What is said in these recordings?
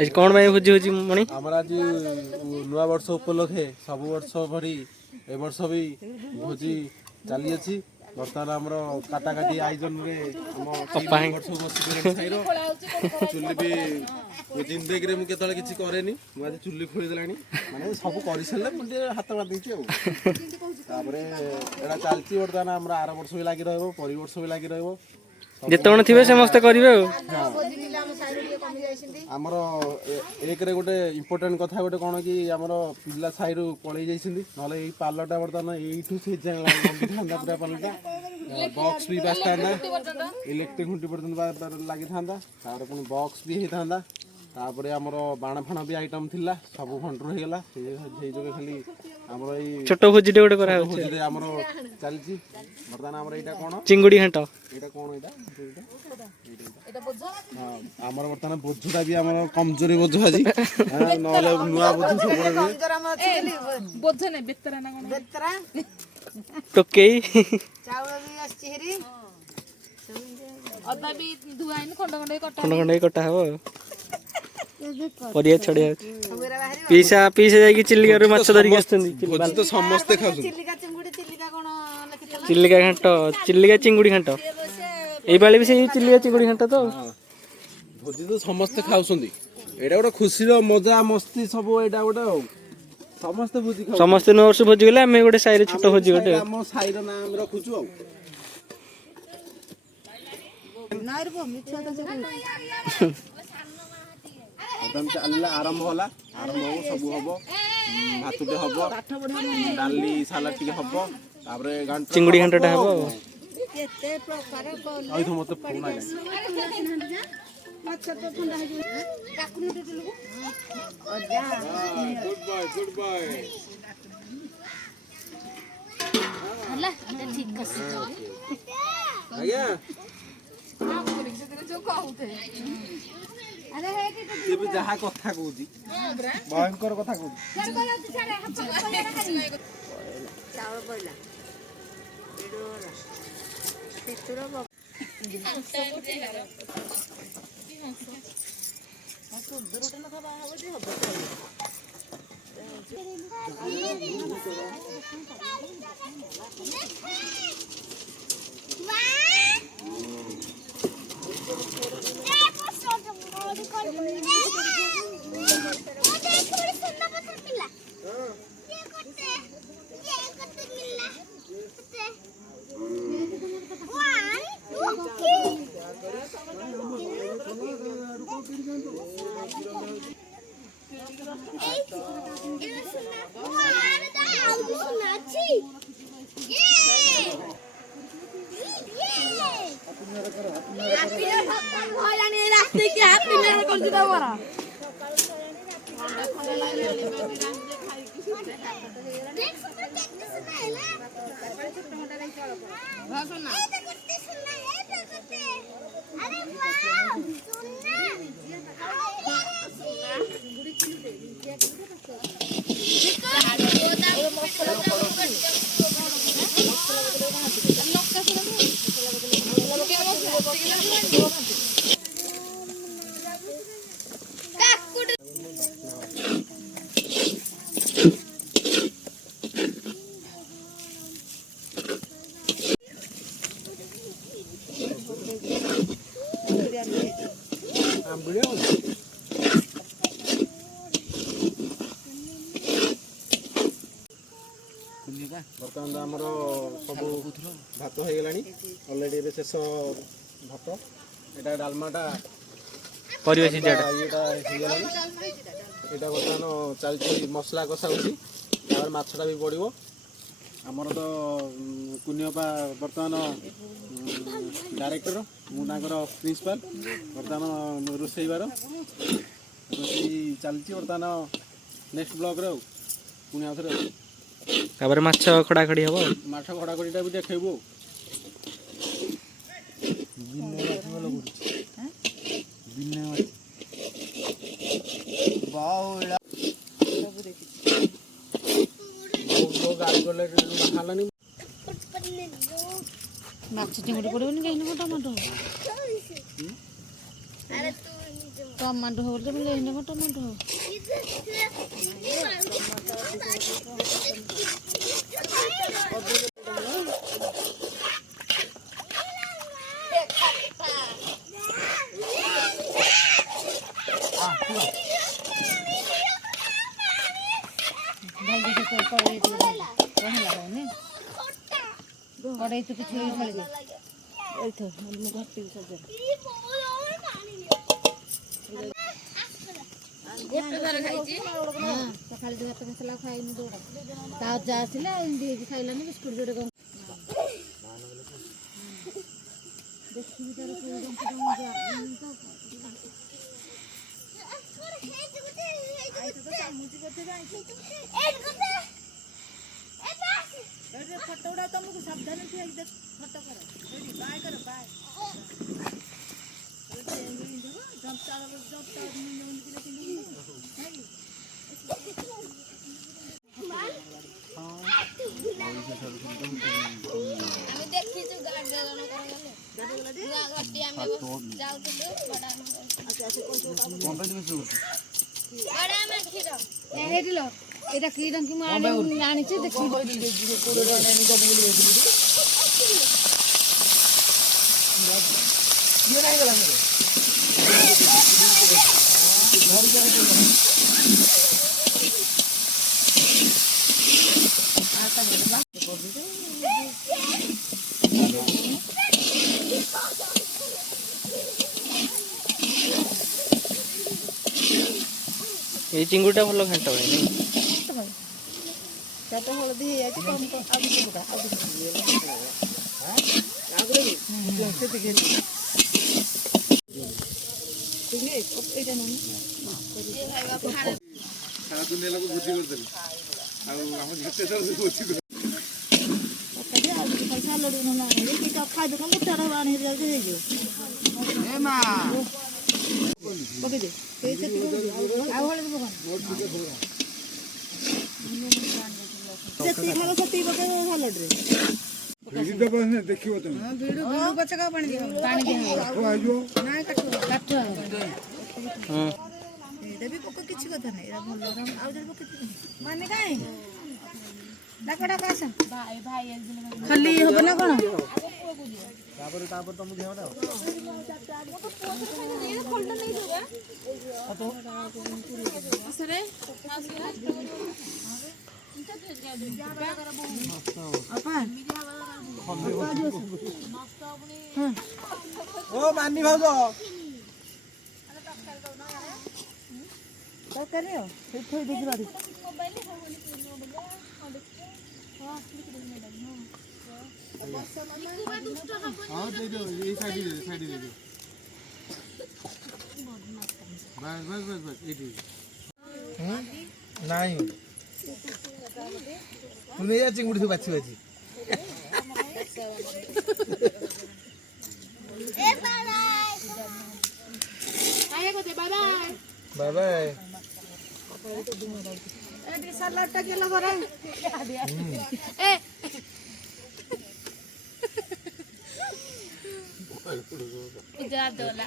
आज कौन भाई भोजी होची मणि हमरा आज नुआ वर्ष उपलक्षे सब वर्ष भरी ए वर्ष भी भोजी चली अछि बर्तमान हमरो काटा काटी आयोजन रे हम वर्ष बसी खाइरो चुल्ली भी जिंदगी रे मु केतले किछि करेनी मु आज चुल्ली खोली देलानी माने सब करि सले मुंडे हाथ मार देछि तापरे एडा चालची बर्तमान हमरा 8 वर्ष भी लागि रहबो परि वर्ष भी लागि रहबो जेतण थिबे समस्त करिवे आमर एक रे गोटे इम्पोर्टेंट कथा गोटे कोन कि आमर पिला साइरु पळै जाइसिंदी नले एई पार्लरटा बर्तमान एइठु से जांगला थांदा पूरा पार्लरटा बॉक्स भी बसताना इलेक्ट्रिक हुंटी पर्यंत लागि थांदा तार कोन बॉक्स भी हे थांदा तापरे आमर बाण फाण भी आइटम थिला सब फंटर हे गेला सेई जगे खाली आमर एई छोटो भोजीटे गोटे करा होची भोजी आमर चलची बर्तमान आमर एटा कोन चिंगुडी घंट एटा कोन एटा बोझ हां आमर बर्तमान बोझटा भी आमर कमजोरी बोझ आजी नले नुआ बोझ सब कमजोर हम अछि बोझ नै बेतरा ना कोन बेतरा टोकेई चावल भी आछि हेरी अदा भी धुआइन खंड खंड कटा हबो परिया छड़िया पीसा जाई कि चिल्लिका रे माछ धरि आछथि बोझ तो समस्त खाउ चिल्लिका चिंगुडी चिल्लिका कोन लिखितला चिल्लिका घंट चिल्लिका चिंगुडी घंट एई बाले भी से चिल्लिका चिंगुडी घंट तो भोजी तो समस्त खाउसंदी एडा गोटे खुशी रो मजा मस्ती सब एडा गोटे समस्त भोजी खाउ समस्त नो वर्ष भोजी गेले हम गोटे साइरे छोटो भोजी गोटे हम साइर नाम रखुछु नाइर बो मिछा तो एकदम चलला आरंभ होला आरंभ हो सब हबो भातुटे हबो डाली सालाड टिके हबो तापरे गांठ चिंगुडी घंटटा हबो केते प्रकार को आइ तो मते फोन आइला माछ तो ठंडा हो काकुनी दे देलु अजा गुड बाय हला ठीक कस आज्ञा जो कहउथे अरे हे कि ये भी जहा कथा कहूजी भयंकर कथा कहूजी चावल पइला पेटुरा बाप तो दुरुटा न खाबा हो जे बर्तमान आमर सब भात हो गलानी ऑलरेडी एबे शेष भात एटा डालमाटा परिवेश जेटा एटा हो गलानी एटा बर्तमान चलछि मसला कसा होछि तार माछटा भी पड़िबो आमर तो कुनियपा बर्तमान डायरेक्टर मु ताकर प्रिंसिपल बर्तमान रोसैबार रोसै चलछि बर्तमान नेक्स्ट ब्लॉक रे पुनी आथरे तापर माछ खड़ा खड़ी हबो माछ खड़ा खड़ीटा भी देखैबो बाउला गाड़ी गले खालानी माछ ଚିଙ୍ଗୁଡ଼ି ପଡ଼ିବନି କାହିଁକି କ'ଣ ଟମାଟୋ ଟମାଟୋ ହବ ବୋଲି କାହିଁକି କ'ଣ ଟମାଟୋ ହବ कड़ाई तो किसी खाइलानी बिस्कुट जोड़े फोटो उड़ा तुमको सावधान फोटो करो बाय करो बाय এটা কি রঙ কি আনিছে দেখি এই চিংড়িটা ভালো ঘান্টা হয় না সেটা হলদি হয়ে যাচ্ছে কম ଖାଇଦେ କଣ ମୁଠାର ଆଣି ହେଇଯିବ ପକେଇଦେ ଆଉ ହଳଦୀ ପକା ଯେତିକି ଖାଇବ ସେତିକି ପକେଇବ ସାଲଡରେ ଦେଖିବ ତମେ ଭିଡିଓ ପଛକା ପାଣି ଦିଅ ନାଇଁ କାଠୁଆ ଏଇଟା ବି ପକା କିଛି କଥା ନାହିଁ ଏଇଟା ଭଲ ଆଉ ଯଦି ପକେଇ ମାନେ କାଇଁ ଡାକ ଡାକ ଆସ ଖାଲି ହବ ନା କଣ ତାପରେ ତମକୁ ଦେହ ନା ओ मानी भाउज ତରକାରୀ ଆଉ ଥୋଇ ଦେଇକି ବାଡ଼ି हां दे दो ये साइड दे दो बस इटी नहीं तूने या चिंगुड़ी से बाछी बाछी ए बाय बाय ए सलाड टा केला करे ए जा दोला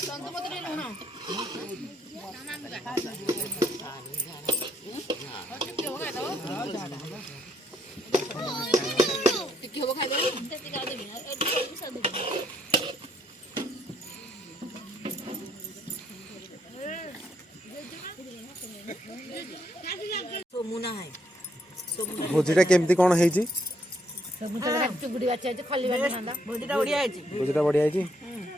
तंतु पत्र लुण सोमुना है भोजीटा केमती कोन हेची भोजीटा बढ़िया है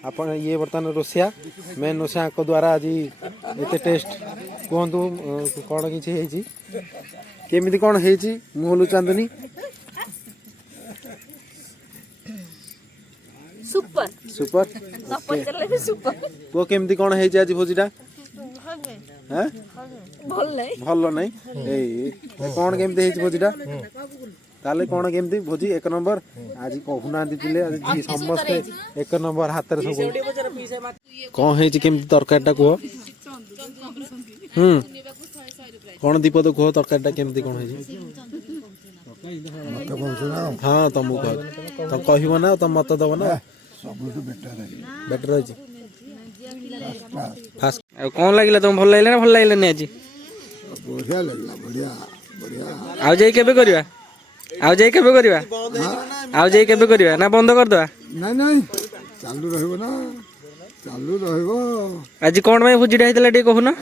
अपन ये बर्तमान रोसिया मेन रोसिया द्वारा आज एते टेस्ट कहतु कौन किसी केमी कौन मुहलु चांदनी सुपर सुपर सुपर वो केमी कौन आज भोजीटा भल नहीं भल नहीं कौन केमी भोजीटा ताले कौन केमती भोजी एक नंबर आज कहूना समस्ते एक नंबर हाथ सब कौन है केमती तरकारीटा कह कौन दीपद कह तरकारीटा केमती कौन है हाँ तुमको कह तुम कहब ना तुम मत दब ना बेटर अच्छी फास्ट कौन लगिला तुम भल लागला ना भल लागलानी आज बढ़िया लगला बढ़िया बढ़िया आउ जाई केबे करबा आउ जाई केबे करबा आउ जाई केबे करबा ना बंद कर दवा नहीं नहीं चालू रहबो ना चालू रहबो आज कोन में भुजिडा हेतला टे कहू ना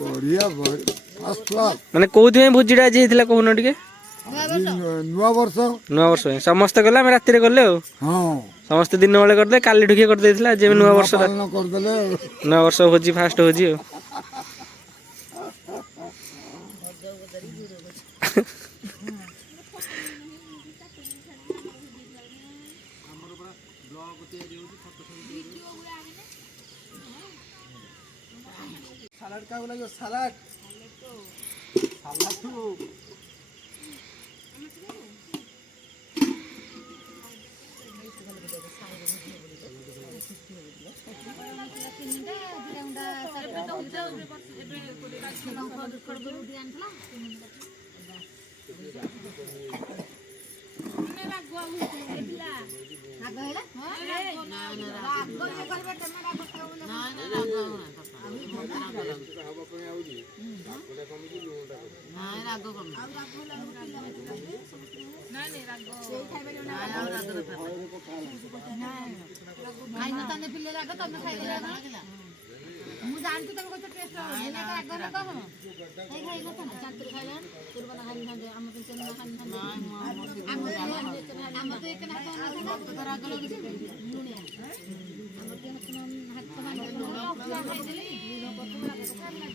बढ़िया फर्स्ट क्लास माने कोउथि में भुजिडा आज हेतला कहू ना टिके नुआ वर्ष नुआ वर्ष समस्त गला हम राति रे गले हाँ समस्त दिन बेले कर दे काली ढुके कर देथिला जे नुआ वर्ष पालन कर देले नुआ वर्ष होजी फास्ट होजी सालाड का बोला सालाड सालाड